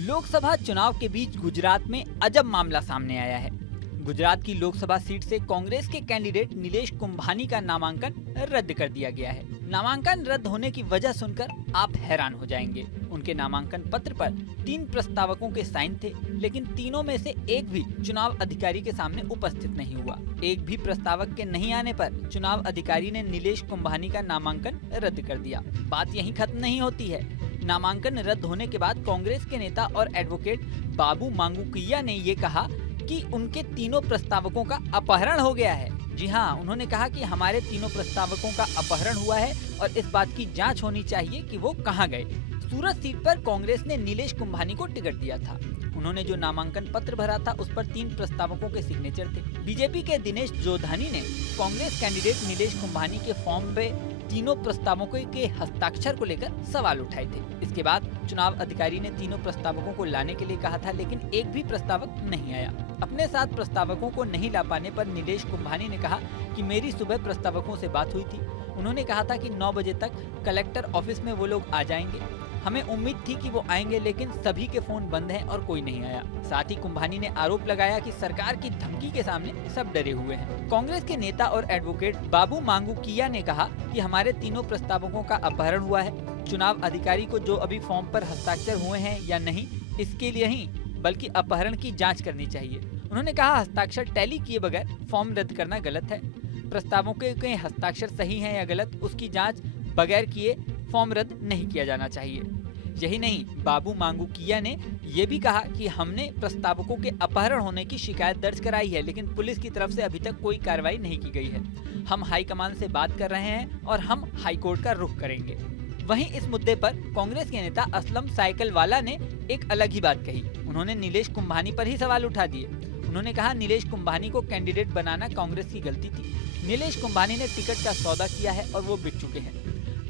लोकसभा चुनाव के बीच गुजरात में अजब मामला सामने आया है। गुजरात की लोकसभा सीट से कांग्रेस के कैंडिडेट नीलेश कुंभानी का नामांकन रद्द कर दिया गया है। नामांकन रद्द होने की वजह सुनकर आप हैरान हो जाएंगे। उनके नामांकन पत्र पर 3 प्रस्तावकों के साइन थे, लेकिन तीनों में से एक भी चुनाव अधिकारी के सामने उपस्थित नहीं हुआ। एक भी प्रस्तावक के नहीं आने पर चुनाव अधिकारी ने नीलेश कुंभानी का नामांकन रद्द कर दिया। बात यहीं खत्म नहीं होती है। नामांकन रद्द होने के बाद कांग्रेस के नेता और एडवोकेट बाबू मांगूकिया ने ये कहा कि उनके तीनों प्रस्तावकों का अपहरण हो गया है। जी हाँ, उन्होंने कहा कि हमारे तीनों प्रस्तावकों का अपहरण हुआ है और इस बात की जांच होनी चाहिए कि वो कहां गए। सूरत सीट पर कांग्रेस ने नीलेश कुंभानी को टिकट दिया था। उन्होंने जो नामांकन पत्र भरा था उस पर 3 प्रस्तावकों के सिग्नेचर थे। बीजेपी के दिनेश जोधानी ने कांग्रेस कैंडिडेट नीलेश कुंभानी के फॉर्म पे तीनों प्रस्तावकों के हस्ताक्षर को लेकर सवाल उठाए थे। इसके बाद चुनाव अधिकारी ने तीनों प्रस्तावकों को लाने के लिए कहा था, लेकिन एक भी प्रस्तावक नहीं आया। अपने साथ प्रस्तावकों को नहीं ला पाने पर नीलेश कुंभानी ने कहा कि मेरी सुबह प्रस्तावकों से बात हुई थी। उन्होंने कहा था कि 9 बजे तक कलेक्टर ऑफिस में वो लोग आ जाएंगे। हमें उम्मीद थी कि वो आएंगे, लेकिन सभी के फोन बंद हैं और कोई नहीं आया। साथ ही कुंभानी ने आरोप लगाया कि सरकार की धमकी के सामने सब डरे हुए हैं। कांग्रेस के नेता और एडवोकेट बाबू मांगूकिया ने कहा कि हमारे तीनों प्रस्तावकों का अपहरण हुआ है। चुनाव अधिकारी को जो अभी फॉर्म पर हस्ताक्षर हुए हैं या नहीं, इसके लिए नहीं बल्कि अपहरण की जाँच करनी चाहिए। उन्होंने कहा, हस्ताक्षर टैली किए बगैर फॉर्म रद्द करना गलत है। प्रस्तावकों के हस्ताक्षर सही हैं या गलत, उसकी जांच बगैर किए फॉर्म रद्द नहीं किया जाना चाहिए। यही नहीं, बाबू मांगूकिया ने ये भी कहा कि हमने प्रस्तावकों के अपहरण होने की शिकायत दर्ज कराई है, लेकिन पुलिस की तरफ से अभी तक कोई कार्रवाई नहीं की गई है। हम हाईकमान से बात कर रहे हैं और हम हाईकोर्ट का रुख करेंगे। वहीं इस मुद्दे पर कांग्रेस के नेता असलम साइकिल वाला ने एक अलग ही बात कही। उन्होंने नीलेश कुंभानी पर ही सवाल उठा दिए। उन्होंने कहा, नीलेश कुंभानी को कैंडिडेट बनाना कांग्रेस की गलती थी। नीलेश कुंभानी ने टिकट का सौदा किया है और वो बिक चुके हैं।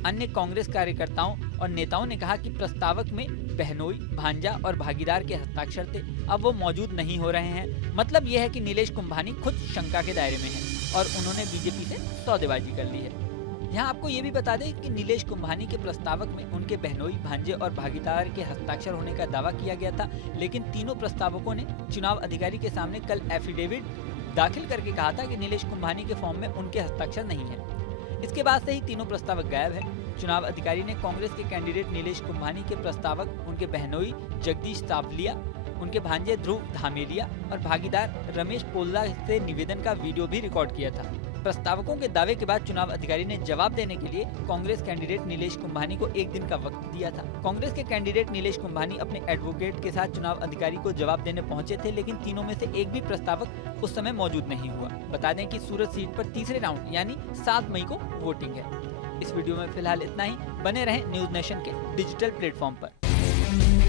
अन्य कांग्रेस कार्यकर्ताओं और नेताओं ने कहा कि प्रस्तावक में बहनोई, भांजा और भागीदार के हस्ताक्षर थे, अब वो मौजूद नहीं हो रहे हैं। मतलब यह है कि नीलेश कुंभानी खुद शंका के दायरे में है और उन्होंने बीजेपी से सौदेबाजी कर ली है। यहाँ आपको ये भी बता दें कि नीलेश कुंभानी के प्रस्तावक में उनके बहनोई, भांजे और भागीदार के हस्ताक्षर होने का दावा किया गया था, लेकिन तीनों प्रस्तावकों ने चुनाव अधिकारी के सामने कल एफिडेविट दाखिल करके कहा था कि नीलेश कुंभानी के फॉर्म में उनके हस्ताक्षर नहीं है। इसके बाद से ही तीनों प्रस्तावक गायब है। चुनाव अधिकारी ने कांग्रेस के कैंडिडेट नीलेश कुंभानी के प्रस्तावक, उनके बहनोई जगदीश सावलिया, उनके भांजे ध्रुव धामेलिया और भागीदार रमेश पोल्ला से निवेदन का वीडियो भी रिकॉर्ड किया था। प्रस्तावकों के दावे के बाद चुनाव अधिकारी ने जवाब देने के लिए कांग्रेस कैंडिडेट नीलेश कुंभानी को 1 दिन का वक्त दिया था। कांग्रेस के कैंडिडेट नीलेश कुंभानी अपने एडवोकेट के साथ चुनाव अधिकारी को जवाब देने पहुंचे थे, लेकिन तीनों में से एक भी प्रस्तावक उस समय मौजूद नहीं हुआ। बता दें कि सूरत सीट पर तीसरे राउंड यानी 7 मई को वोटिंग है। इस वीडियो में फिलहाल इतना ही। बने रहें न्यूज नेशन के डिजिटल प्लेटफॉर्म पर।